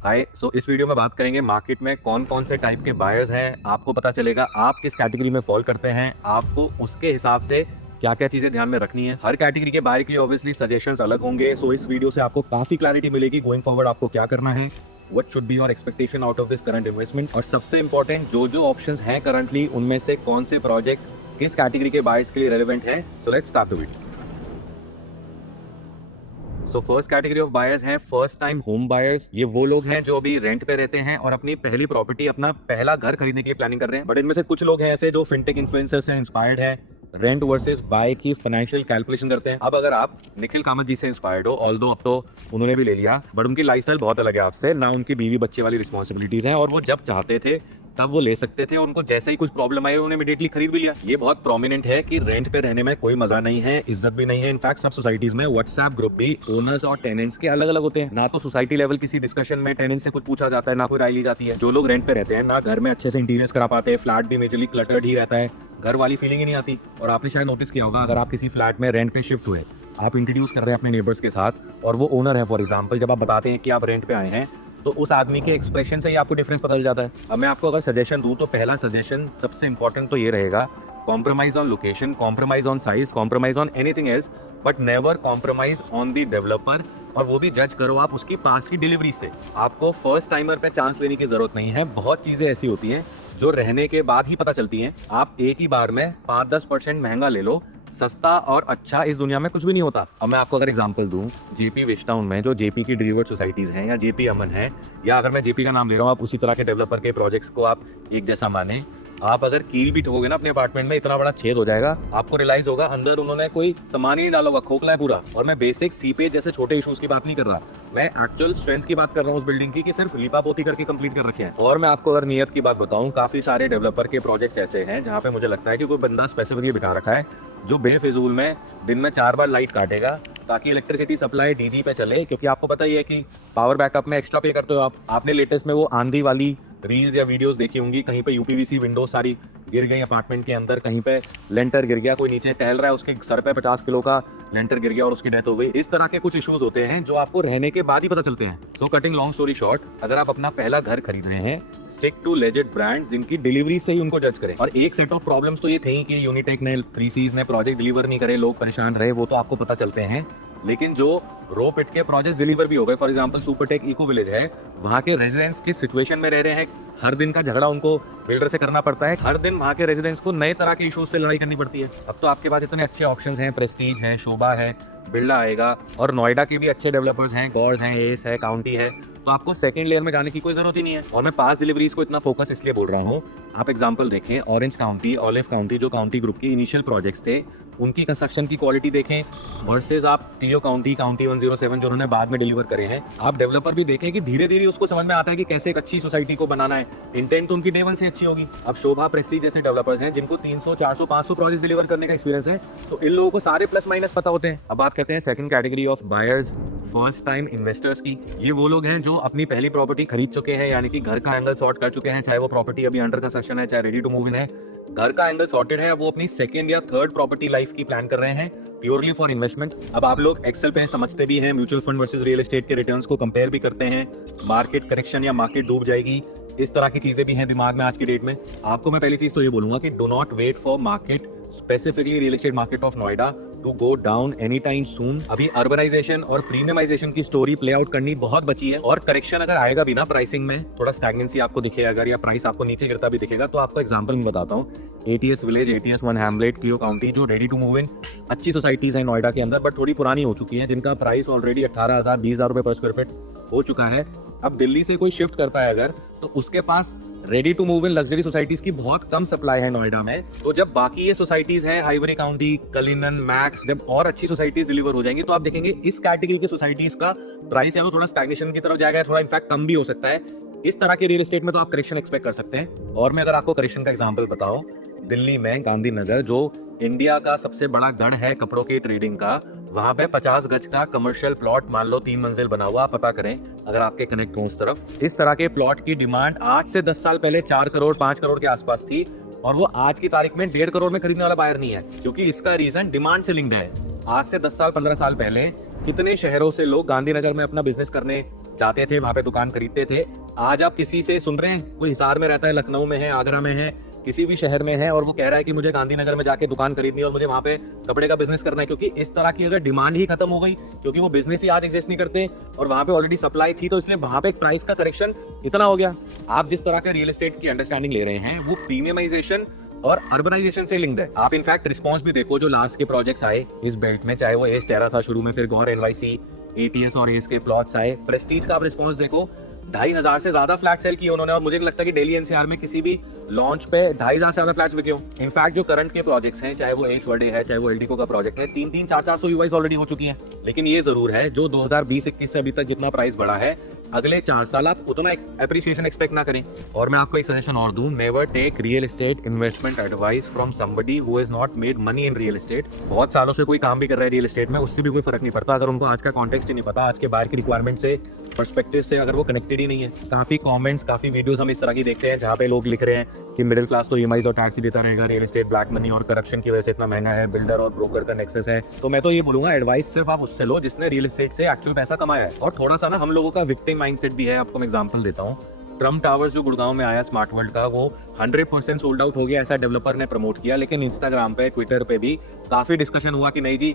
हाय इस वीडियो में बात करेंगे मार्केट में कौन कौन से टाइप के बायर्स हैं। आपको पता चलेगा आप किस कैटेगरी में फॉल करते हैं, आपको उसके हिसाब से क्या क्या चीजें ध्यान में रखनी है। हर कैटेगरी के बायर के लिए ऑब्वियसली सजेशंस अलग होंगे। इस वीडियो से आपको काफी क्लैरिटी मिलेगी गोइंग फॉरवर्ड आपको क्या करना है, what should be your expectation out of this current investment, और सबसे इंपॉर्टेंट जो ऑप्शंस हैं करंटली उनमें से कौन से प्रोजेक्ट्स किस कैटेगरी के बायर्स के लिए रेलेवेंट है। So let's start the video. First category of buyers हैं फर्स्ट टाइम होम बायर्स। ये वो लोग हैं जो अभी रेंट पे रहते हैं और अपनी पहली प्रॉपर्टी, अपना पहला घर खरीदने की प्लानिंग कर रहे हैं। बट इनमें से कुछ लोग हैं ऐसे जो फिनटेक इन्फ्लुएंसर से इंस्पायर्ड है, रेंट वर्सेस बाय की फाइनेंशियल कैलकुलेशन करते हैं। अब अगर आप निखिल कामत जी से इंस्पायर्ड हो, ऑल्दो अब तो उन्होंने भी ले लिया, बट उनकी लाइफस्टाइल बहुत अलग है आपसे ना, उनकी बीवी बच्चे वाली रिस्पॉन्सिबिलिटीज हैं और वो जब चाहते थे तब वो ले सकते थे। उनको जैसे ही कुछ प्रॉब्लम आई उन्होंने इमीडिएटली खरीद भी लिया। ये बहुत प्रोमिनेंट है कि रेंट पे रहने में कोई मजा नहीं है, इज्जत भी नहीं है। इनफैक्ट सब सोसाइटीज में व्हाट्सएप ग्रुप भी ओनर्स और टेनेंट्स के अलग अलग होते हैं। ना तो सोसाइटी लेवल किसी डिस्कशन में टेनेंट्स से कुछ पूछा जाता है, ना कोई राय ली जाती है। जो लोग रेंट पे रहते हैं ना घर में अच्छे से इंटीरियर्स करा पाते हैं, फ्लैट भी मेजरली क्लटर्ड ही रहता है, घर वाली फीलिंग ही नहीं आती। और आपने शायद नोटिस किया होगा, अगर आप किसी फ्लैट में रेंट पे शिफ्ट हुए, आप इंट्रोड्यूस कर रहे हैं अपने नेबर्स के साथ और वो ओनर है फॉर एग्जाम्पल, जब आप बताते हैं कि आप रेंट पे आए हैं तो उस आदमी के एक्सप्रेशन से ही आपको डिफरेंस पता चल जाता है। अब मैं आपको अगर सजेशन दूं तो पहला सजेशन सबसे इंपॉर्टेंट तो ये रहेगा, compromise on location, compromise on size, compromise on anything else, but never compromise on the developer. और वो भी जज करो आप उसकी पास की डिलीवरी से। आपको फर्स्ट टाइमर पे चांस लेने की जरूरत नहीं है। बहुत चीजें ऐसी होती हैं जो रहने के बाद ही पता चलती हैं। आप एक ही बार में 5-10% महंगा ले लो, सस्ता और अच्छा इस दुनिया में कुछ भी नहीं होता। अब मैं आपको अगर एग्जांपल दूं, जेपी वेस्ट टाउन में जो जेपी की डिलीवर्ड सोसाइटीज हैं या जेपी अमन है, या अगर मैं जेपी का नाम ले रहा हूं, आप उसी तरह के डेवलपर के प्रोजेक्ट्स को आप एक जैसा माने। आप अगर कील भी ठोकोगे ना अपने अपार्टमेंट में, इतना बड़ा छेद हो जाएगा, आपको रियलाइज होगा अंदर उन्होंने कोई सामान ही नहीं डाला होगा, खोखला है पूरा। और मैं बेसिक सीपेज जैसे छोटे इश्यूज की बात नहीं कर रहा, मैं एक्चुअल स्ट्रेंथ की बात कर रहा हूँ उस बिल्डिंग की, कि सिर्फ लिपापोती करके कंप्लीट कर रखे हैं। और मैं आपको अगर नियत की बात बताऊं, काफी सारे डेवलपर के प्रोजेक्ट्स ऐसे हैं जहां पे मुझे लगता है कि कोई बंदा स्पेसिफिकली बिठा रखा है जो बेफिजूल में दिन में 4 बार लाइट काटेगा ताकि इलेक्ट्रिसिटी सप्लाई डीजी पे चले। क्योंकि आपको पता ही है कि पावर बैकअप में एक्स्ट्रा पे करते हो आप। आपने लेटेस्ट में वो आंधी वाली रील्स या वीडियोस देखी होंगी, कहीं पे यूपीवीसी विंडो सारी गिर गई अपार्टमेंट के अंदर, कहीं पे लेंटर गिर गया, कोई नीचे टहल रहा है उसके सर पे 50 किलो का लेंटर गिर गया और उसकी डेथ हो गई। इस तरह के कुछ इश्यूज होते हैं जो आपको रहने के बाद ही पता चलते हैं। सो कटिंग लॉन्ग स्टोरी शॉर्ट, अगर आप अपना पहला घर खरीद रहे हैं, स्टिक टू लेजिट ब्रांड्स जिनकी डिलीवरी से ही उनको जज करें। और एक सेट ऑफ प्रॉब्लम्स तो ये थे कि यूनिटेक ने 3Cs ने प्रोजेक्ट डिलीवर नहीं करे, लोग परेशान रहे, वो तो आपको पता चलते हैं। लेकिन जो रो पिट के प्रोजेक्ट डिलीवर भी हो गए, for example Supertech eco village है, वहाँ के रेजिडेंट्स किस सिचुएशन में रह रहे हैं, हर दिन का झगड़ा उनको बिल्डर से करना पड़ता है, हर दिन वहाँ के रेजिडेंट्स को नए तरह के इश्यूज से लड़ाई करनी पड़ती है। अब तो आपके पास इतने अच्छे ऑप्शंस हैं, प्रेस्टीज है, शोभा है, बिरला आएगा, और नोएडा के भी अच्छे डेवलपर्स हैं, गॉर्स हैं, एस है, काउंटी है, तो आपको सेकंड लेयर में जाने की कोई जरूरत ही नहीं है। और मैं पास डिलीवरीज को इतना फोकस इसलिए बोल रहा हूँ, आप एग्जांपल देखें, ऑरेंज काउंटी, ऑलिव काउंटी, जो काउंटी ग्रुप के इनिशियल प्रोजेक्ट्स थे, उनकी कंस्ट्रक्शन की क्वालिटी देखें वर्सेस आप क्लियो काउंटी, काउंटी 107 जो उन्होंने बाद में डिलीवर करे हैं। आप डेवलपर भी देखें कि धीरे धीरे उसको समझ में आता है कि कैसे एक अच्छी सोसाइटी को बनाना है। इंटेंट तो उनकी डे वन से अच्छी होगी। अब शोभा, प्रेस्टीज जैसे डेवलपर्स हैं जिनको 300, 400, 500 प्रोजेक्ट डिलीवर करने का एक्सपीरियंस है, तो इन लोगों को सारे प्लस माइनस पता होते हैं। अब बात करते हैं second category of buyers, first time investors की। ये वो लोग हैं जो अपनी पहली प्रॉपर्टी खरीद चुके हैं, यानी कि घर का एंगल सॉर्ट कर चुके हैं, चाहे वो प्रॉपर्टी अभी अंडर कंस्ट्रक्शन है, चाहे रेडी टू मूव इन है, घर का एंगल सॉर्टेड है। अब वो अपनी सेकंड या थर्ड प्रॉपर्टी लाइफ की प्लान कर रहे हैं प्योरली फॉर इन्वेस्टमेंट। अब आप लोग एक्सेल पे समझते भी हैं, mutual fund versus real estate के रिटर्न्स को कंपेयर भी करते हैं, मार्केट करेक्शन या मार्केट डूब जाएगी, इस तरह की चीजें भी हैं दिमाग में आज की डेट में। आपको मैं पहली चीज तो ये बोलूंगा कि do not wait for market, specifically real estate market of Noida, to go down any time soon. अभी अर्बनाइजेशन और प्रीमियमाइजेशन की स्टोरी प्ले आउट करनी बहुत बची है, और करेक्शन अगर आएगा भी ना प्राइसिंग में, थोड़ा स्टैग्नेंसी आपको दिखे अगर, या प्राइस आपको नीचे गिरता भी दिखेगा, तो आपको एग्जांपल मैं बताता हूँ। ATS village, ATS 1 hamlet, Cleo County, जो रेडी टू मूव इन अच्छी सोसाइटीज हैं नोएडा के अंदर, बट थोड़ी पुरानी हो चुकी हैं, जिनका प्राइस ऑलरेडी 18,000, 20,000 रुपए पर स्क्वायर फीट हो चुका है। अब दिल्ली से कोई शिफ्ट करता है अगर, तो उसके पास ready to move in luxury societies की बहुत कम सप्लाई है नोएडा में। तो जब बाकी ये सोसाइटीज हैं, हाईवरी काउंटी, कलिनन, मैक्स, जब और अच्छी सोसाइटीज डिलीवर हो जाएंगी, तो आप देखेंगे इस कैटेगरी की सोसाइटीज का प्राइस या तो थोड़ा स्टैग्नेशन की तरफ जाएगा, थोड़ा इनफैक्ट कम भी हो सकता है। इस तरह के रियल एस्टेट में तो आप करेक्शन एक्सपेक्ट कर सकते हैं। और मैं अगर आपको करेक्शन का एग्जांपल बताऊं, दिल्ली में गांधीनगर, जो इंडिया का सबसे बड़ा गढ़ है कपड़ों की ट्रेडिंग का, वहां पे 50 गज का कमर्शियल प्लॉट, मान लो 3 मंजिल बना हुआ, पता करें अगर आपके कनेक्ट हो उस तरफ। इस तरह के प्लॉट की डिमांड आज से 10 साल पहले 4 करोड़ 5 करोड़ के आसपास थी, और वो आज की तारीख में 1.5 करोड़ में खरीदने वाला बायर नहीं है। क्योंकि इसका रीजन डिमांड से लिंक्ड है। आज से 10 साल 15 साल पहले कितने शहरों से लोग गांधीनगर में अपना बिजनेस करने जाते थे, वहां पे दुकान खरीदते थे। आज आप किसी से सुन रहे हैं, कोई हिसार में रहता है, लखनऊ में है, आगरा में है, किसी भी शहर में है, और वो कह रहा है कि मुझे गांधीनगर में जाके दुकान खरीदनी है और मुझे वहां पे कपड़े का बिजनेस करना है, क्योंकि इस तरह की अगर डिमांड ही खत्म हो गई, क्योंकि वो बिजनेस ही आज एग्जिस्ट नहीं करते और वहां पे ऑलरेडी सप्लाई थी, तो इसलिए वहां पे एक प्राइस का करेक्शन इतना हो गया। आप जिस तरह के रियल एस्टेट की अंडरस्टैंडिंग ले रहे हैं वो प्रीमियमाइजेशन और अर्बनाइजेशन से लिंक्ड है। आप इनफैक्ट रिस्पॉन्स भी देखो जो लास्ट के प्रोजेक्ट्स आए इस बेल्ट में, चाहे वो एस टेरा था शुरू में, फिर गौर एलवाईसी, एटीएस और एस के प्लॉट्स आए, प्रेस्टीज का आप रिस्पॉन्स देखो, 2,500 से ज्यादा फ्लैट सेल किए उन्होंने, और मुझे लगता है कि दिल्ली एनसीआर में किसी भी लॉन्च पे 2,500 से ज्यादा फ्लैट्स बिके हो। इनफैक्ट जो करंट के प्रोजेक्ट्स हैं, चाहे वो एस वर्डे है, चाहे वो एलडीको का प्रोजेक्ट है, 300-400 यूआईस ऑलरेडी हो चुकी हैं। लेकिन ये जरूर है जो 2020-21 से अभी तक जितना प्राइस बढ़ा है, अगले 4 साल आप उतना एप्रिसिएशन एक्सपेक्ट ना करें। और मैं आपको एक सजेशन और दूं, never take real estate investment advice from somebody who has not made money in real estate. बहुत सालों से कोई काम भी कर रहा है रियल एस्टेट में, उससे भी कोई फर्क नहीं पड़ता अगर उनको आज का कॉन्टेक्स्ट ही नहीं पता, आज के बाहर की रिक्वायरमेंट से, पर्सपेक्टिव से अगर वो कनेक्टेड ही नहीं है। काफी कमेंट्स, काफी वीडियोस हम इस तरह की देखते हैं जहाँ पे लोग लिख रहे हैं कि मिडिल क्लास तो ईएमआईज और टैक्स ही देता रहेगा, रियल एस्टेट ब्लैक मनी और करप्शन की वजह से इतना महंगा है, बिल्डर और ब्रोकर का नेक्सस है। तो मैं तो ये बोलूंगा, एडवाइस सिर्फ आप उससे लो जिसने रियल एस्टेट से एक्चुअल पैसा कमाया है। और थोड़ा सा ना हम लोगों का विक्टिम माइंडसेट भी है। आपको मैं एग्जांपल देता हूँ, ट्रम्प टावर्स जो गुड़गांव में आया स्मार्ट वर्ल्ड का, वो 100% सोल्ड आउट हो गया, ऐसा डेवलपर ने प्रमोट किया। लेकिन इंस्टाग्राम पे, ट्विटर पे भी काफी डिस्कशन हुआ कि नहीं जी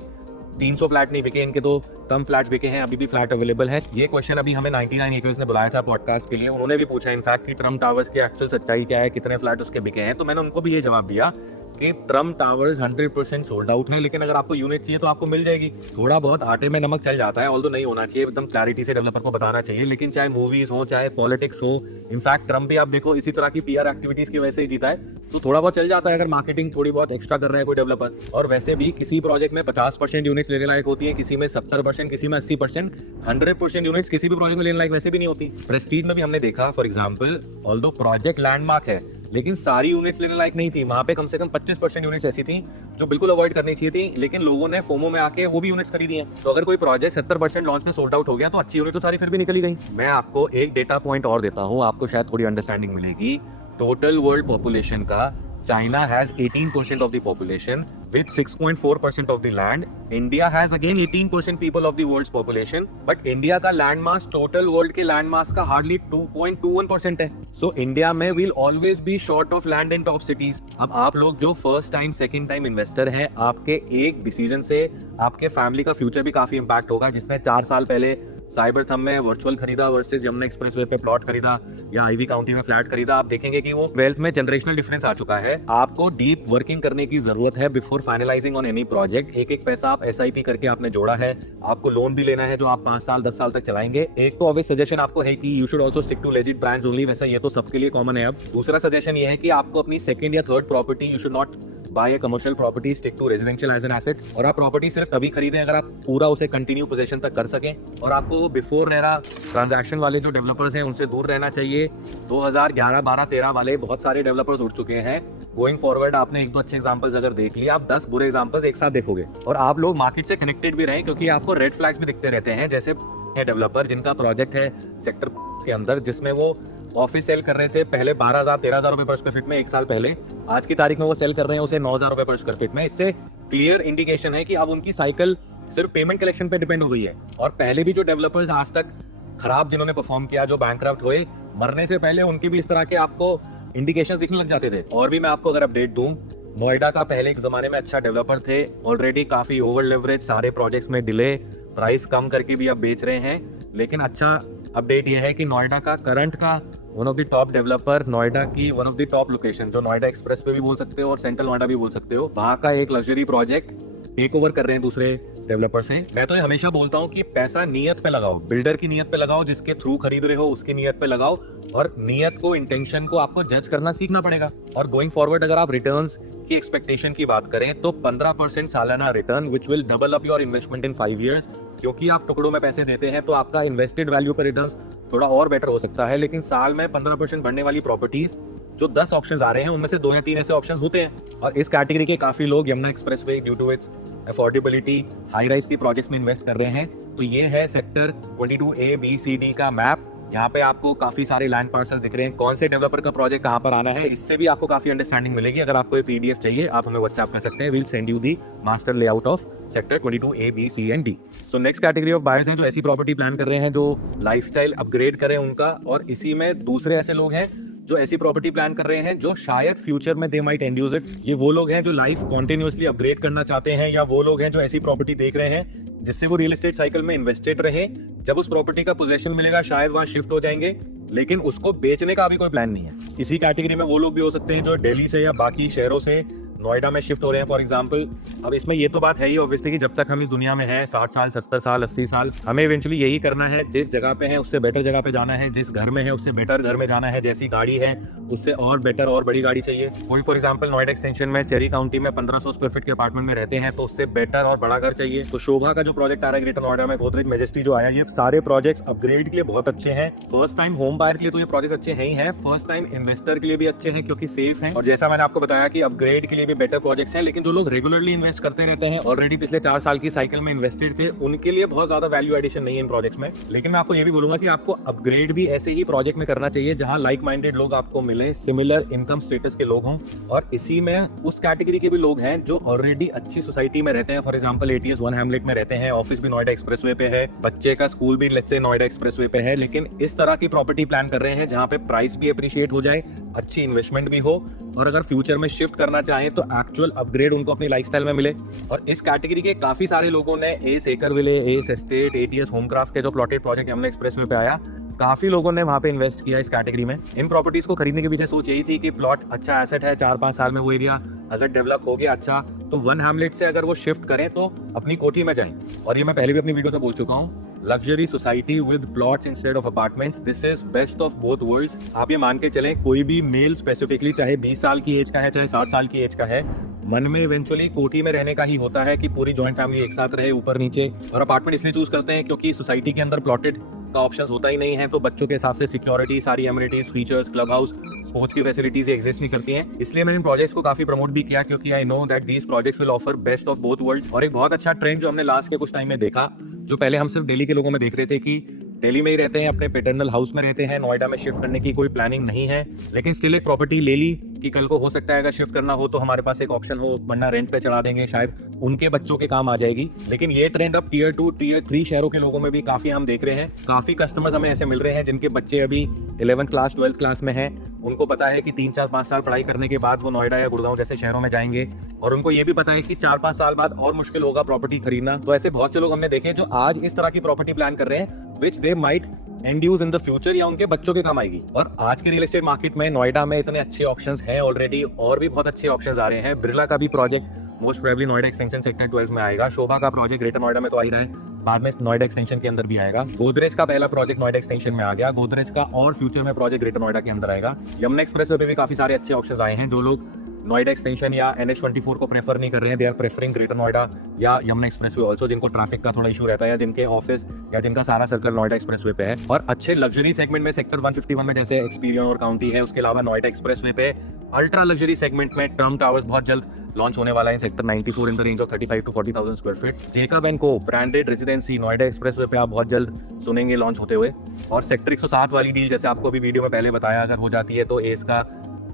300 फ्लैट नहीं बिके, इनके तो कम फ्लैट्स बिके हैं, अभी भी फ्लैट अवेलेबल है। ये क्वेश्चन अभी हमें 99 एकर्स ने बुलाया था पॉडकास्ट के लिए, उन्होंने भी पूछा इनफैक्ट कि ट्रम्प टावर्स की एक्चुअल सच्चाई क्या है, कितने फ्लैट उसके बिके हैं। तो मैंने उनको भी ये जवाब दिया कि ट्रम्प टावर्स 100% सोल्ड आउट है, लेकिन अगर आपको यूनिट चाहिए तो आपको मिल जाएगी। थोड़ा बहुत आटे में नमक चल जाता है, ऑल्दो नहीं होना चाहिए, एकदम क्लैरिटी से डेवलपर को बताना चाहिए। लेकिन चाहे मूवीज हो, चाहे पॉलिटिक्स हो, इनफैक्ट ट्रम्प भी आप देखो इसी तरह की पीआर एक्टिविटीज की वजह से ही जीता है। तो थोड़ा बहुत चल जाता है अगर मार्केटिंग थोड़ी बहुत एक्स्ट्रा कर रहा है कोई डेवलपर। और वैसे भी किसी प्रोजेक्ट में 50% यूनिट्स लेने लायक होती है, किसी में 70%, किसी में 80%, 100% यूनिट्स किसी भी प्रोजेक्ट में लेने लायक वैसे भी नहीं होती। प्रेस्टीज में भी हमने देखा, for example, although project landmark है, लेकिन सारी यूनिट्स लेने लायक नहीं थी। वहां पे कम से कम 25% यूनिट्स ऐसी थी जो बिल्कुल अवॉइड करनी चाहिए थी, लेकिन लोगों ने फोमो में आके वो भी यूनिट्स खरीदी हैं। तो अगर कोई प्रोजेक्ट 70% लॉन्च में सोल्ड आउट हो गया तो अच्छी यूनिट तो सारी फिर भी निकली गई। मैं आपको एक डेटा पॉइंट और देता हूँ, आपको शायद थोड़ी अंडरस्टैंडिंग मिलेगी। टोटल वर्ल्ड पॉपुलेशन का China has 18% of the population with 6.4% of the land. India has again 18% people of the world's population, but India का land mass total world के land mass का hardly 2.21% है. So India में will always be short of land in top cities. अब आप लोग जो first time, second time investor हैं, आपके एक decision से आपके family का future भी काफी impact होगा। जिसने 4 साल पहले साइबर थम में वर्चुअल खरीदा वर्सेस यमुना एक्सप्रेसवे पे प्लॉट खरीदा या आईवी काउंटी में फ्लैट खरीदा, आप देखेंगे कि वो वेल्थ में जनरेशनल डिफरेंस आ चुका है। आपको डीप वर्किंग करने की जरूरत है before finalising on any project. एक एक पैसा आप एसआईपी करके आपने जोड़ा है, आपको लोन भी लेना है जो आप 5 साल 10 साल तक चलाएंगे। एक तो ऑब्वियस सजेशन आपको है कि you should also stick to legit brands only, वैसा ये तो सबके लिए कॉमन है। अब दूसरा सजेशन ये है कि आपको अपनी सेकंड या third property, you should not buy a commercial property, stick to residential as an asset. और आप प्रॉपर्टी सिर्फ तभी खरीदें अगर आप पूरा उसे कंटिन्यू पोजीशन तक कर सकें। और आपको बिफोर रेरा ट्रांजैक्शन वाले जो डेवलपर्स हैं उनसे दूर रहना चाहिए। 2011, 12, 13 वाले बहुत सारे डेवलपर्स उठ चुके हैं। गोइंग फॉरवर्ड आपने 1-2 अच्छे एग्जांपल्स अगर देख लिए, आप 10 बुरे एग्जांपल्स एक साथ देखोगे। और आप लोग मार्केट से कनेक्टेड भी रहें, क्योंकि आपको रेड फ्लैग्स भी दिखते रहते हैं। जैसे डेवलपर जिनका प्रोजेक्ट है सेक्टर के अंदर, जिसमें वो ऑफिस सेल कर रहे थे पहले 12,000-13,000 रुपए पर स्क्वायर फीट में 1 साल पहले, आज की तारीख में वो सेल कर रहे हैं उसे 9,000 रुपए पर स्क्वायर फीट में। इससे क्लियर इंडिकेशन है कि अब उनकी साइकिल सिर्फ पेमेंट कलेक्शन पे डिपेंड हो गई है। और पहले भी जो डेवलपर्स आज तक खराब जिन्होंने परफॉर्म किया, जो बैंकक्रप्ट हुए, मरने से पहले उनकी भी इस तरह के आपको इंडिकेशंस दिखने लग जाते थे। और भी मैं आपको अगर अपडेट दूं, नोएडा का पहले एक जमाने में अच्छा डेवलपर थे, ऑलरेडी काफी ओवर लेवरेज, सारे प्रोजेक्ट्स में डिले, प्राइस कम करके भी अब बेच रहे हैं। लेकिन अच्छा अपडेट ये है कि नोएडा का करंट का one of the top developer, Noida की one of the top location, जो नोएडा एक्सप्रेस पे भी बोल सकते हो और सेंट्रल नोएडा भी बोल सकते हो, वहाँ का एक लग्जरी प्रोजेक्ट टेक ओवर कर रहे हैं दूसरे डेवलपर से। मैं तो ये हमेशा बोलता हूँ कि पैसा नियत पे लगाओ, बिल्डर की नियत पे लगाओ, जिसके थ्रू खरीद रहे हो उसकी नियत पे लगाओ। और नियत को, इंटेंशन को आपको जज करना सीखना पड़ेगा। और गोइंग फॉरवर्ड अगर आप रिटर्न्स की एक्सपेक्टेशन की बात करें तो 15% सालाना return which will double up your investment in 5 years। क्योंकि आप टुकड़ों में पैसे देते हैं तो आपका इन्वेस्टेड वैल्यू पर रिटर्न्स थोड़ा और बेटर हो सकता है। लेकिन साल में 15% बढ़ने वाली प्रॉपर्टीज जो 10 ऑप्शंस आ रहे हैं उनमें से 2 या 3 ऐसे ऑप्शंस होते हैं। और इस कैटेगरी के काफी लोग Yamuna expressway due to its affordability, high rise की प्रोजेक्ट्स में इन्वेस्ट कर रहे हैं। तो ये है sector 22A, B, C, D का मैप। यहाँ पे आपको काफी सारे लैंड पार्सल दिख रहे हैं, कौन से डेवलपर का प्रोजेक्ट कहाँ पर आना है, इससे भी आपको काफी अंडरस्टैंडिंग मिलेगी। अगर आपको ये पीडीएफ चाहिए आप हमें व्हाट्सएप कर सकते हैं, will send you the master layout of sector 22 A, B, C and D। So next category of buyers हैं जो ऐसी प्रॉपर्टी प्लान कर रहे हैं जो लाइफस्टाइल अपग्रेड करें उनका, और इसी में दूसरे ऐसे लोग हैं जो ऐसी प्रॉपर्टी प्लान कर रहे हैं जो शायद फ्यूचर में दे माइट एंड यूज इट। ये वो लोग हैं जो लाइफ कॉन्टिन्यूसली अपग्रेड करना चाहते हैं, या वो लोग हैं जो ऐसी प्रॉपर्टी देख रहे हैं जिससे वो रियल एस्टेट साइकिल में इन्वेस्टेड रहे। जब उस प्रॉपर्टी का पोजेशन मिलेगा शायद वहां शिफ्ट हो जाएंगे, लेकिन उसको बेचने का अभी कोई प्लान नहीं है। इसी कैटेगरी में वो लोग भी हो सकते हैं जो दिल्ली से या बाकी शहरों से नोएडा में शिफ्ट हो रहे हैं फॉर एग्जांपल। अब इसमें ये तो बात है ही ऑब्वियसली कि जब तक हम इस दुनिया में हैं 60 साल 70 साल 80 साल, हमें इवेंचुअली यही करना है, जिस जगह पे है उससे बेटर जगह पे जाना है, जिस घर में है उससे बेटर घर में जाना है, जैसी गाड़ी है उससे और बेटर और बड़ी गाड़ी चाहिए। कोई फॉर एग्जांपल नोएडा एक्सटेंशन में चेरी काउंटी में 1500 स्क्वायर फीट के अपार्टमेंट में रहते हैं तो उससे बेटर और बड़ा घर चाहिए। तो शोभा का जो प्रोजेक्ट आ रहा है ग्रेटर नोएडा में, गोदरेज मेजेस्टी जो आया, ये सारे प्रोजेक्ट्स अपग्रेड के लिए बहुत अच्छे हैं। फर्स्ट टाइम होम बायर के लिए तो ये प्रोजेक्ट अच्छे हैं ही हैं, फर्स्ट टाइम इन्वेस्टर के लिए भी अच्छे हैं क्योंकि सेफ हैं, और जैसा मैंने आपको बताया कि अपग्रेड के लिए भी बेटर प्रोजेक्ट्स हैं। लेकिन जो लोग रेगुलरली इन्वेस्ट करते रहते हैं, ऑलरेडी पिछले 4 साल की साइकिल में इन्वेस्टेड थे, उनके लिए बहुत ज्यादा वैल्यू एडिशन नहीं है इन प्रोजेक्ट्स में। लेकिन मैं आपको ये भी बोलूंगा कि आपको अपग्रेड भी ऐसे ही प्रोजेक्ट में करना चाहिए जहां लाइक माइंडेड लोग आपको मिले, सिमिलर इनकम स्टेटस के लोग हों, और इसी में उस कैटेगरी के भी लोग हैं जो ऑलरेडी अच्छी सोसाइटी में रहते हैं। फॉर एग्जाम्पल ATS 1 हैमलेट में रहते हैं, ऑफिस भी नोएडा एक्सप्रेसवे पे है, बच्चे का स्कूल भी लेट्स से नोएडा एक्सप्रेसवे पे है, लेकिन इस तरह की प्रॉपर्टी प्लान कर रहे हैं जहां पे प्राइस भी अप्रिशिएट हो जाए, अच्छी इन्वेस्टमेंट भी हो, और अगर फ्यूचर में शिफ्ट करना चाहें तो एक्चुअल अपग्रेड उनको अपनी लाइफस्टाइल में मिले। और इस कैटेगरी के काफी सारे लोगों ने एस एकर विले, एस एस्टेट, ATS होमक्राफ्ट के जो प्लॉटेड प्रोजेक्ट यमुना एक्सप्रेसवे पे आया, काफी लोगों ने वहां पे इन्वेस्ट किया इस कैटेगरी में। इन प्रॉपर्टीज को खरीदने के पीछे सोच यही थी कि प्लॉट अच्छा एसेट है, 4-5 साल में वो एरिया अगर डेवलप हो गया अच्छा, तो 1 हैमलेट से अगर वो शिफ्ट करें तो अपनी कोठी में जाएं। और ये मैं पहले भी अपनी वीडियो से बोल चुका हूँ, luxury society with plots instead of apartments, this is best of both worlds. आप ये मान के चलें, कोई भी मेल स्पेसिफिकली चाहे 20 साल की एज का है चाहे 60 साल की एज का है, मन में इवेंचुअली कोठी में रहने का ही होता है कि पूरी जॉइंट फैमिली एक साथ रहे ऊपर नीचे। और अपार्टमेंट इसलिए चूज करते हैं क्योंकि सोसाइटी के अंदर प्लॉटेड का ऑप्शंस होता ही नहीं है, तो बच्चों के हिसाब से सिक्योरिटी, सारी amenities, features, club house, sports की फैसिलिटीज एग्जिस्ट नहीं करती हैं। इसलिए मैंने इन प्रोजेक्ट्स को काफी प्रमोट भी किया क्योंकि I know that these projects will offer best of both worlds. और एक बहुत अच्छा ट्रेंड जो हमने लास्ट के कुछ टाइम में देखा, जो पहले हम सिर्फ दिल्ली के लोगों में देख रहे थे कि दिल्ली में ही रहते हैं, अपने पैटर्नल हाउस में रहते हैं, नोएडा में शिफ्ट करने की कोई प्लानिंग नहीं है, लेकिन स्टिल एक प्रॉपर्टी ले ली कि कल को हो सकता है अगर शिफ्ट करना हो तो हमारे पास एक ऑप्शन हो, वरना रेंट पे चढ़ा देंगे, शायद उनके बच्चों के काम आ जाएगी। लेकिन ये ट्रेंड अब टियर 2 टियर 3 शहरों के लोगों में भी काफी हम देख रहे हैं। काफी कस्टमर्स हमें ऐसे मिल रहे हैं जिनके बच्चे अभी 11th क्लास 12th क्लास में हैं, उनको पता है कि 3-4-5 साल पढ़ाई करने के बाद वो नोएडा या गुड़गांव जैसे शहरों में जाएंगे, और उनको ये भी पता है कि 4-5 साल बाद और मुश्किल होगा प्रॉपर्टी खरीदना। तो ऐसे बहुत से लोग हमने देखे जो आज इस तरह की प्रॉपर्टी प्लान कर रहे हैं which they might end use in the future, या उनके बच्चों के काम आएगी। और आज के रियल एस्टेट मार्केट में नोएडा में इतने अच्छे ऑप्शंस हैं ऑलरेडी, और भी बहुत अच्छे ऑप्शंस आ रहे हैं। बिरला का भी project most probably Noida extension sector 12 में आएगा, शोभा का प्रोजेक्ट ग्रेटर नोएडा में तो आ ही रहा है, बाद में नोएडा एक्सटेंशन के अंदर भी आएगा, गोदरेज का पहला प्रोजेक्ट नोएडा एक्सटेंशन में आ गया, गोदरेज का और फ्यूचर में प्रोजेक्ट ग्रेटर नोएडा के अंदर आएगा। यमुना एक्सप्रेसवे पे भी काफी सारे अच्छे ऑप्शंस आए हैं। जो लोग नोएडा एक्सटेंशन या NH24 को प्रेफर नहीं कर रहे हैं, they are preferring greater Noida या यमुना एक्सप्रेसवे ऑल्सो, जिनको ट्रैफिक का थोड़ा इशू रहता है, या जिनके ऑफिस या जिनका सारा सर्कल नोएडा एक्सप्रेसवे पे है। और अच्छे लग्जरी सेगमेंट में सेक्टर 151 में जैसे एक्सपीरियन और काउंटी है, उसके अलावा नोएडा एक्सप्रेसवे पे अल्ट्रा लग्जरी सेगमेंट में टर्म टावर्स बहुत जल्द लॉन्च होने वाला है, sector 94 in the range of 35 to 40,000 square feet. Jacob and को ब्रांडेड रेजिडेंसी नोएडा एक्सप्रेसवे पे आप बहुत जल्द सुनेंगे लॉन्च होते हुए। और सेक्टर 107 वाली डील जैसे आपको अभी वीडियो में पहले बताया, अगर हो जाती है तो एस का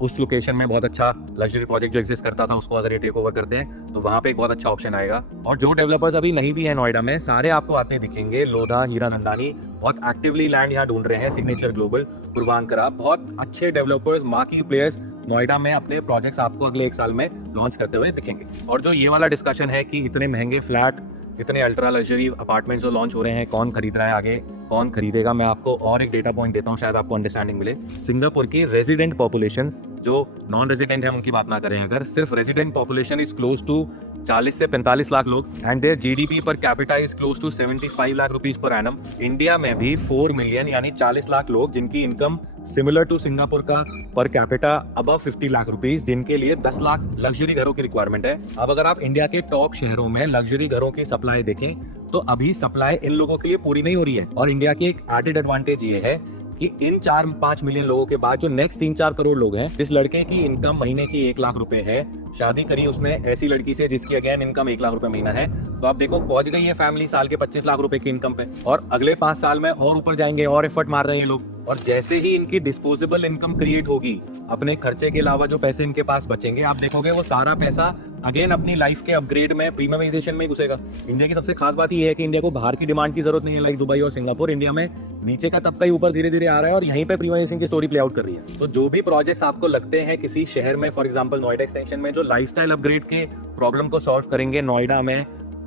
उस लोकेशन में बहुत अच्छा लग्जरी प्रोजेक्ट जो एग्जिस्ट करता था उसको अगर ये टेक ओवर करते हैं तो वहाँ पे एक बहुत अच्छा ऑप्शन आएगा। और जो डेवलपर्स अभी नहीं भी है नोएडा में, सारे आपको आते दिखेंगे। लोधा, हीरा नंदानी बहुत एक्टिवली लैंड यहाँ ढूंढ रहे हैं, सिग्नेचर ग्लोबल, पूर्वांकरा, बहुत अच्छे डेवलपर्स, मार्की प्लेयर्स नोएडा में अपने प्रोजेक्ट्स आपको अगले 1 साल में लॉन्च करते हुए दिखेंगे। और जो ये वाला डिस्कशन है कि इतने महंगे फ्लैट, इतने अल्ट्रा लग्जरी अपार्टमेंट्स जो लॉन्च हो रहे हैं, कौन खरीद रहा है, आगे कौन खरीदेगा, मैं आपको और एक डेटा पॉइंट देता हूँ, शायद आपको अंडरस्टैंडिंग मिले। सिंगापुर की रेजिडेंट पॉपुलेशन, जो नॉन रेजिडेंट है उनकी बात ना करें, अगर सिर्फ resident population is close to 40 से 45 लाख लोग, and their GDP per capita is close to 75 lakh rupees per annum. India में भी 4 मिलियन यानी 40 लाख लोग जिनकी इनकम सिमिलर टू सिंगापुर का per capita above 50 lakh rupees, जिनके लिए 10 लाख लग्जरी घरों की रिक्वायरमेंट है। अब अगर आप इंडिया के टॉप शहरों में लग्जरी घरों की सप्लाई देखें तो अभी सप्लाई इन लोगों के लिए पूरी नहीं हो रही है। और इंडिया की एक एडेड एडवांटेज ये है कि इन 4-5 मिलियन लोगों के बाद जो नेक्स्ट 3-4 करोड़ लोग हैं, जिस लड़के की इनकम महीने की 1 लाख रुपए है, शादी करी उसने ऐसी लड़की से जिसकी अगेन इनकम 1 लाख रुपए महीना है, तो आप देखो पहुंच गई है फैमिली साल के 25 लाख रुपए की इनकम पे, और अगले 5 साल में और ऊपर जाएंगे और एफर्ट मार रहे हैं ये लोग। और जैसे ही इनकी डिस्पोजेबल इनकम क्रिएट होगी, अपने खर्चे के अलावा जो पैसे इनके पास बचेंगे, आप देखोगे वो सारा पैसा अगेन अपनी लाइफ के अपग्रेड में, प्रीमियमाइजेशन में घुसेगा। इंडिया की सबसे खास बात ये है कि इंडिया को बाहर की डिमांड की जरूरत नहीं है, लाइक दुबई और सिंगापुर। इंडिया में नीचे का तबका ही ऊपर धीरे धीरे आ रहा है और यहीं पे प्रीमियमाइजेशन की स्टोरी प्ले आउट कर रही है। तो जो भी प्रोजेक्ट्स आपको लगते हैं किसी शहर में, फॉर एग्जांपल नोएडा एक्सटेंशन में, जो लाइफस्टाइल अपग्रेड के प्रॉब्लम को सॉल्व करेंगे नोएडा में,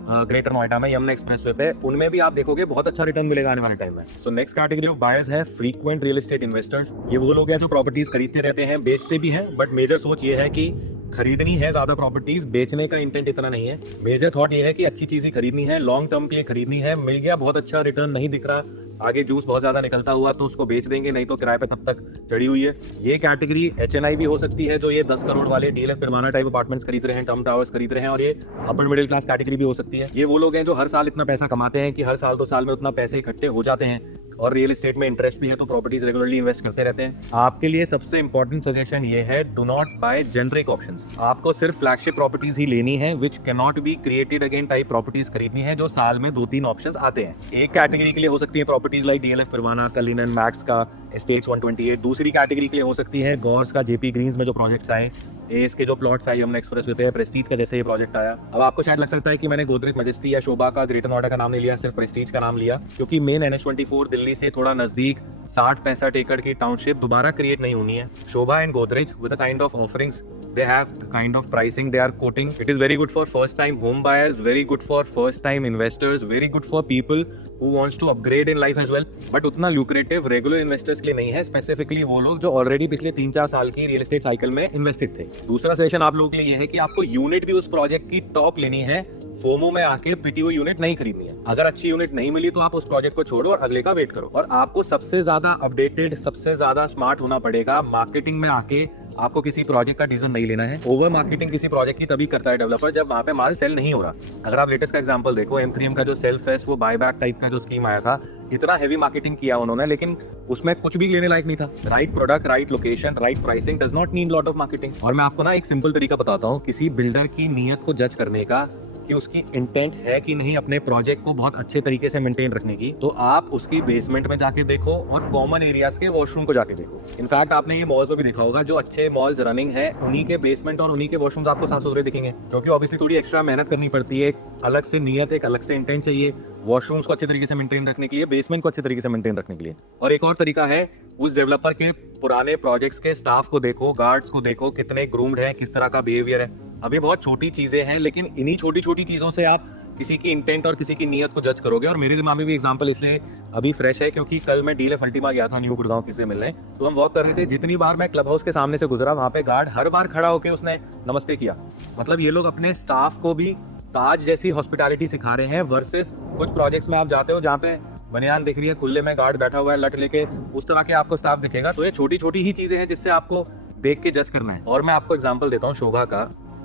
ग्रेटर नोएडा में, यमुना एक्सप्रेसवे पे, उनमें भी आप देखोगे बहुत अच्छा रिटर्न मिलेगा आने वाले टाइम में। So next category of buyers है फ्रीक्वेंट रियल एस्टेट इन्वेस्टर्स। ये वो लोग हैं जो प्रॉपर्टीज खरीदते रहते हैं, बेचते भी हैं, बट मेजर सोच ये है कि खरीदनी है ज्यादा प्रॉपर्टीज, बेचने का इंटेंट इतना नहीं है। मेजर थॉट ये है कि अच्छी चीजें खरीदनी है, लॉन्ग टर्म के लिए खरीदनी है, मिल गया बहुत अच्छा रिटर्न नहीं दिख रहा, आगे जूस बहुत ज्यादा निकलता हुआ, तो उसको बेच देंगे, नहीं तो किराए पे तब तक चढ़ी हुई है। ये कैटेगरी HNI भी हो सकती है, जो ये 10 करोड़ वाले DLF परवाना टाइप अपार्टमेंट्स खरीद रहे हैं, टर्म टावर्स खरीद रहे हैं, और ये अपर मिडिल क्लास कैटेगरी भी हो सकती है। ये वो लोग हैं जो हर साल इतना पैसा कमाते हैं कि हर साल 2 साल में उतना पैसे इकट्ठे हो जाते हैं, और रियल एस्टेट में इंटरेस्ट भी है तो प्रॉपर्टीज रेगुलरली इन्वेस्ट करते रहते हैं। आपके लिए सबसे इंपॉर्टेंट सजेशन ये है, do not buy generic options. आपको सिर्फ फ्लैगशिप प्रॉपर्टीज ही लेनी है, which can not be created again type properties खरीदनी है, जो साल में 2-3 ऑप्शंस आते हैं। एक कैटेगरी के लिए हो सकती है प्रॉपर्टीज लाइक DLF परवाना, कलिनन, मैक्स का एस्टेट्स 128। दूसरी कैटेगरी के लिए हो सकती है गौर्स का JP ग्रीन्स में जो प्रोजेक्ट्स आए, एस के जो प्लॉट्स आए यमुना एक्सप्रेसवे पे, प्रेस्टीज का जैसे ये प्रोजेक्ट आया। अब आपको शायद लग सकता है कि मैंने गोदरेज मैजेस्टी या शोभा का ग्रेटर नोएडा का नाम नहीं लिया, सिर्फ प्रेस्टीज का नाम लिया, क्योंकि मेन NH24 दिल्ली से थोड़ा नजदीक 60-65 एकड़ की टाउनशिप दोबारा क्रिएट नहीं होनी है। Shobha and Godrej with the kind of offerings they have, the kind of pricing they are quoting, it is very good for first time home buyers, very good for first time investors, very good for people who wants to upgrade in life as well, but उतना lucrative regular investors के लिए नहीं है, specifically वो लोग जो already पिछले 3-4 साल की रियल एस्टेट साइकिल में इन्वेस्टेड थे। दूसरा सेशन आप लोगों के लिए ये है कि आपको यूनिट भी उस प्रोजेक्ट की टॉप लेनी है, फोमो में आके पिटी हुई यूनिट नहीं खरीदनी है। अगर अच्छी यूनिट नहीं मिली तो आप उस प्रोजेक्ट को छोड़ो और अगले का वेट करो। और आपको सबसे ज्यादा अपडेटेड, सबसे ज्यादा स्मार्ट होना पड़ेगा। मार्केटिंग में आके आपको किसी प्रोजेक्ट का डिसीजन नहीं लेना है। ओवर मार्केटिंग किसी प्रोजेक्ट की तभी करता है डेवलपर जब वहां पे माल सेल नहीं हो रहा। अगर आप लेटेस्ट का एग्जांपल देखो, M3M का जो सेल्फ फेस्ट, वो बायबैक टाइप का जो स्कीम आया था, इतना हैवी मार्केटिंग किया उन्होंने, लेकिन उसमें कुछ भी लेने लायक नहीं था। Right product, right location, right pricing does not need lot of marketing. और मैं आपको ना एक सिंपल तरीका बताता हूँ किसी बिल्डर की नीयत को जज करने का, कि उसकी इंटेंट है कि नहीं अपने प्रोजेक्ट को बहुत अच्छे तरीके से मेंटेन रखने की। तो आप उसकी बेसमेंट में जाके देखो और कॉमन एरियाज के वॉशरूम को जाके देखो। इनफैक्ट आपने ये मॉल्स में भी देखा होगा, जो अच्छे मॉल्स रनिंग है उन्हीं के बेसमेंट और उन्हीं के वॉशरूम्स आपको साफ सुथरे दिखेंगे, क्योंकि ऑब्वियसली थोड़ी एक्स्ट्रा मेहनत करनी पड़ती है, एक अलग से नियत, एक अलग से इंटेंट चाहिए वॉशरूम्स को अच्छे तरीके से मेंटेन रखने के लिए, बेसमेंट को अच्छे तरीके से मेंटेन रखने के लिए। और एक और तरीका है, उस डेवलपर के पुराने प्रोजेक्ट्स के स्टाफ को देखो, गार्ड्स को देखो, कितने ग्रूम्ड हैं, किस तरह का बिहेवियर है। अभी बहुत छोटी चीजें हैं, लेकिन इन्हीं छोटी छोटी चीजों से आप किसी की इंटेंट और किसी की नीयत को जज करोगे। और मेरे दिमाग में भी एग्जांपल इसलिए अभी फ्रेश है क्योंकि कल मैं DLF अल्टीमा गया था न्यू गुड़गांव किसी से मिलने, तो हम वॉक कर रहे थे। जितनी बार मैं क्लब हाउस के सामने से गुजरा, वहां पे गार्ड हर बार खड़ा होकर उसने नमस्ते किया। मतलब ये लोग अपने स्टाफ को भी ताज जैसी हॉस्पिटैलिटी सिखा रहे हैं। वर्सेस कुछ प्रोजेक्ट्स में आप जाते हो जहाँ पे बनियान दिख रही है, खुले में गार्ड बैठा हुआ है लट लेके, उस तरह के आपको स्टाफ दिखेगा। तो ये छोटी छोटी ही चीजें हैं जिससे आपको देख के जज करना है। और मैं आपको एग्जांपल देता हूँ शोभा का,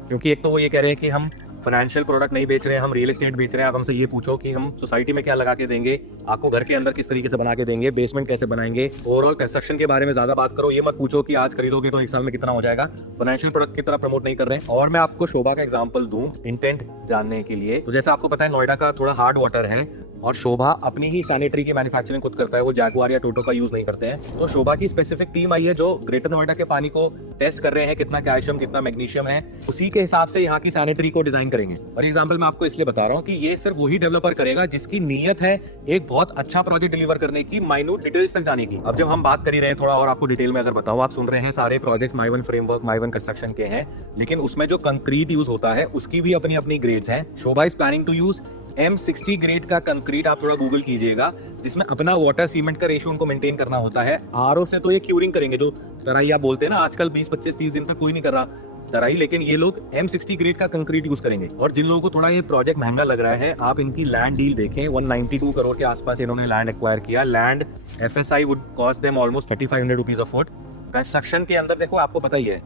क्योंकि एक तो वो ये कह रहे हैं कि हम फाइनेंशियल प्रोडक्ट नहीं बेच रहे हैं, हम रियल एस्टेट बेच रहे हैं। आप हमसे ये पूछो कि हम सोसाइटी में क्या लगा के देंगे, आपको घर के अंदर किस तरीके से बना के देंगे, बेसमेंट कैसे बनाएंगे, ओवरऑल कंस्ट्रक्शन के बारे में ज्यादा बात करो। ये मत पूछो कि आज खरीदोगे तो 1 साल में कितना हो जाएगा। फाइनेंशियल प्रोडक्ट की तरह प्रमोट नहीं कर रहे हैं। और मैं आपको शोभा का एग्जांपल दूं इंटेंट जानने के लिए, तो जैसा आपको पता है नोएडा का थोड़ा हार्ड वाटर है, और शोभा अपनी ही सैनिटरी की मैन्युफैक्चरिंग खुद करता है, वो जैगुआर या टोटो का यूज नहीं करते हैं। तो शोभा की स्पेसिफिक टीम आई है जो ग्रेटर नोएडा के पानी को टेस्ट कर रहे हैं, कितना कैल्शियम कितना मैग्नीशियम है, उसी के हिसाब से यहाँ की सैनिटरी को डिजाइन करेंगे। और एग्जांपल मैं आपको इसलिए बता रहा हूँ कि ये सिर्फ वही डेवलपर करेगा जिसकी नीयत है एक बहुत अच्छा प्रोजेक्ट डिलीवर करने की, माइन्यूट डिटेल्स तक जाने की। अब जब हम बात कर ही रहे हैं, थोड़ा और आपको डिटेल में अगर बताऊं, आप सुन रहे हैं सारे प्रोजेक्ट्स माइवन फ्रेमवर्क, माइवन कंस्ट्रक्शन के हैं, लेकिन उसमें जो कंक्रीट यूज होता है उसकी भी अपनी अपनी ग्रेड्स हैं। Shobha is planning to use M60 grade का कंक्रीट, आप थोड़ा गूगल कीजिएगा, जिसमें अपना वाटर सीमेंट का रेशियो उनको मेंटेन करना होता है। RO से तो ये क्यूरिंग करेंगे, जो तराई आप बोलते हैं ना, आजकल 20-25-30 दिन तक कोई नहीं कर रहा तराई, लेकिन ये लोग M60 ग्रेड का कंक्रीट यूज करेंगे। और जिन लोगों को थोड़ा ये प्रोजेक्ट महंगा लग रहा है, आप इनकी लैंड डील देखें, 192 करोड़ के आसपास इन्होंने लैंड एक्वायर किया। Land FSI would cost them almost 3500 rupees a foot. Construction के अंदर देखो, आपको पता ही है,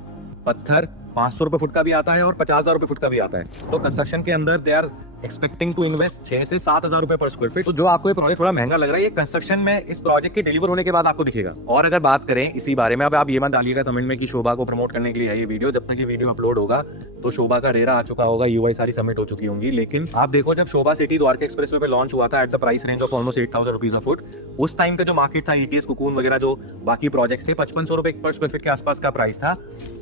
पत्थर 500 रुपए फुट का भी आता है और 50,000 रुपए फुट का भी आता है। तो कंस्ट्रक्शन के अंदर they are expecting to invest 6 से 7 हजार रुपए पर स्क्वायर फीट। तो जो आपको ये प्रोजेक्ट थोड़ा महंगा लग रहा है, ये कंस्ट्रक्शन में इस प्रोजेक्ट के डिलीवर होने के बाद आपको दिखेगा। और अगर बात करें इसी बारे में, अब आप ये मत डालिएगा कमेंट में कि शोभा को प्रमोट करने के लिए है ये वीडियो। जब तक ये वीडियो अपलोड होगा तो शोभा का रेरा आ चुका होगा, यूआई सारी सबमिट हो चुकी होंगी। लेकिन आप देखो, जब शोभा सिटी द्वारका एक्सप्रेसवे पे लॉन्च हुआ था at the price range of almost 8,000 rupees a foot, उस टाइम पे जो मार्केट था ईटीएस कुकून वगैरह जो बाकी प्रोजेक्ट्स थे, 5500 रुपए पर स्क्वायर फीट के आसपास का प्राइस था।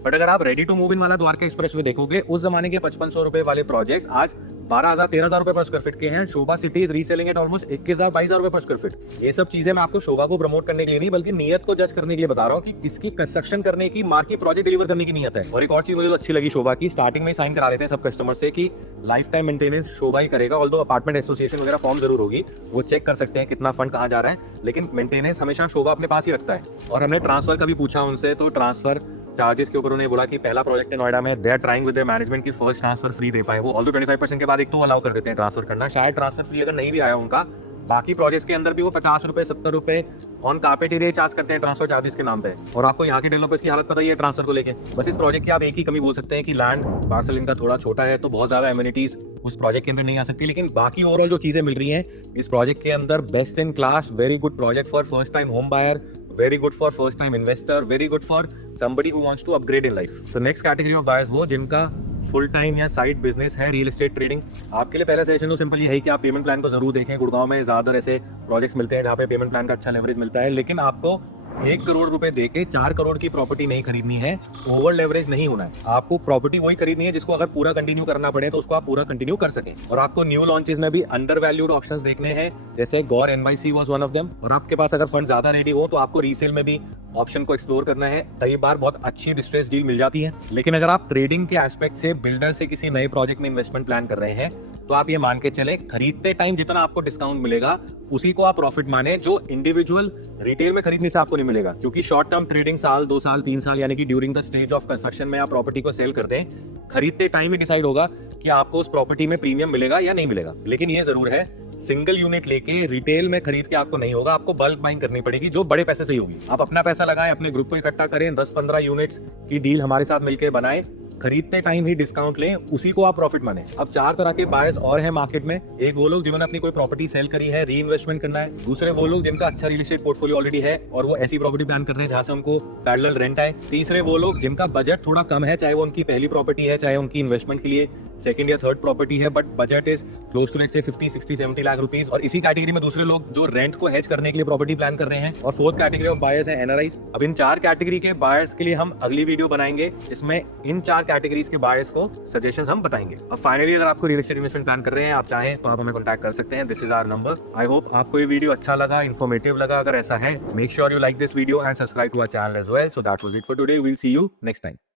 बट अगर आप रेडी टू मूव इन वाला द्वारका एक्सप्रेसवे देखोगे, उस जमाने के 5500 रुपए वाले प्रोजेक्ट्स आज 12,000 13,000 रुपए पर स्क्वायर फीट के हैं। Shobha city is reselling at almost 21,000 22,000 रुपए पर स्क्वायर फीट। ये सब चीजें मैं आपको शोभा को प्रमोट करने के लिए नहीं, बल्कि नियत को जज करने के लिए बता रहा हूँ कि किसकी कंस्ट्रक्शन करने की, मार्केट प्रोजेक्ट डिलीवर करने की नियत है। और एक और चीज मुझे तो अच्छी लगी शोभा की, स्टार्टिंग में साइन करा लेते हैं सब कस्टमर से कि लाइफ टाइम मेंटेनेंस शोभा ही करेगा। ऑल्दो अपार्टमेंट एसोसिएशन वगैरह फॉर्म जरूर होगी, वो चेक कर सकते हैं कितना फंड कहाँ जा रहा है, लेकिन मेंटेनेंस हमेशा शोभा अपने पास ही रखता है। और हमने ट्रांसफर का भी पूछा उनसे, तो ट्रांसफर चार्जेस के ऊपर उन्होंने बोला कि पहला प्रोजेक्ट है नोएडा में, they are trying with management की फर्स्ट ट्रांसफर फ्री दे पाए वो। ऑल्दो 25% के बाद एक तो अलाउ कर देते हैं ट्रांसफर करना, शायद ट्रांसफर फ्री अगर नहीं भी आया उनका, बाकी प्रोजेक्ट्स के अंदर भी वो 50 रुपए 70 रुपए ऑन कार्पेट एरिया चार्ज करते हैं ट्रांसफर चार्जेस के नाम पे। और आपको यहाँ के डेवलपर्स की हालत पता ही है ट्रांसफर को लेके। बस इस प्रोजेक्ट की आप एक ही कमी बोल सकते हैं कि लैंड पार्सल इनका थोड़ा छोटा है, तो बहुत ज्यादा एमिनिटीज उस प्रोजेक्ट के अंदर नहीं आ सकती। लेकिन बाकी ओवरऑल जो चीजें मिल रही हैं इस प्रोजेक्ट के अंदर, best in class, very good project for first time home buyer, very good for first time investor, very good for somebody who wants to upgrade in life. So next category of buyers वो जिनका full time या side business है real estate trading. आपके लिए पहला suggestion तो simple ये है कि आप पेमेंट प्लान को जरूर देखें। गुड़गांव में ज्यादातर ऐसे प्रोजेक्ट्स मिलते हैं जहाँ पे पेमेंट प्लान का अच्छा लेवरेज मिलता है, लेकिन आपको 1 करोड़ रुपए देके 4 करोड़ की प्रॉपर्टी नहीं खरीदनी है, ओवर लेवरेज नहीं होना है। आपको प्रॉपर्टी वही खरीदनी है जिसको अगर पूरा कंटिन्यू करना पड़े तो उसको आप पूरा कंटिन्यू कर सकें। और आपको न्यू लॉन्चेस में भी अंडर वैल्यूड ऑप्शंस देखने हैं, जैसे Gaur NYC was one of them. और आपके पास अगर फंड ज्यादा रेडी हो तो आपको रीसेल में भी ऑप्शन को एक्सप्लोर करना है। कई बार बहुत अच्छी डिस्ट्रेस डील मिल जाती है। लेकिन अगर आप ट्रेडिंग के एस्पेक्ट से बिल्डर से किसी नए प्रोजेक्ट में इन्वेस्टमेंट प्लान कर रहे हैं, तो आप ये मान के चले खरीदते टाइम जितना आपको डिस्काउंट मिलेगा उसी को आप प्रॉफिट माने, जो इंडिविजुअल रिटेल में खरीदने से आपको नहीं मिलेगा। क्योंकि शॉर्ट टर्म ट्रेडिंग साल 2 साल 3 साल यानी कि during the stage of construction में आप प्रॉपर्टी को सेल कर दें, खरीदते टाइम ही डिसाइड होगा कि आपको उस प्रॉपर्टी में प्रीमियम मिलेगा या नहीं मिलेगा। लेकिन ये जरूर है, सिंगल यूनिट लेके रिटेल में खरीद के आपको नहीं होगा, आपको बल्क बाइंग करनी पड़ेगी जो बड़े पैसे से ही होगी। आप अपना पैसा लगाएं, अपने ग्रुप को इकट्ठा करें, 10-15 यूनिट्स की डील हमारे साथ मिलकर बनाएं, खरीदते टाइम ही डिस्काउंट लें, उसी को आप प्रॉफिट माने। अब 4 तरह के बायर्स और हैं मार्केट में। एक वो लोग जिन्होंने अपनी कोई प्रॉपर्टी सेल करी है, री इन्वेस्टमेंट करना है। दूसरे वो लोग जिनका अच्छा रियल एस्टेट पोर्टफोलियो ऑलरेडी है और वो ऐसी प्रॉपर्टी प्लान कर रहे हैं जहां से उनको पैरेलल रेंट आए। तीसरे वो लोग जिनका बजट थोड़ा कम है, चाहे वो उनकी पहली प्रॉपर्टी है, चाहे उनकी इन्वेस्टमेंट के लिए सेकंड या थर्ड प्रॉपर्टी है, but budget is close to let's say 50-60-70 lakh rupees. और इसी कैटेगरी में दूसरे लोग जो रेंट को हेज करने के लिए प्रॉपर्टी प्लान कर रहे हैं। और फोर्थ कैटेगरी ऑफ बायर्स है एनआरआईज। अब इन 4 कैटेगरी के बायर्स के लिए हम अगली वीडियो बनाएंगे, जिसमें इन 4 कैटेगरीज के बायर्स को सजेशंस हम बताएंगे। अब फाइनली अगर आपको रियल एस्टेट इन्वेस्टमेंट प्लान कर रहे हैं, आप चाहें तो आप हमें कॉन्टैक्ट कर सकते हैं। This is our number. I hope आपको ये वीडियो अच्छा लगा, इन्फॉर्मेटिव लगा। अगर ऐसा है, make sure you like this video and subscribe to our channel as well. So that was it for today. We'll see you next time.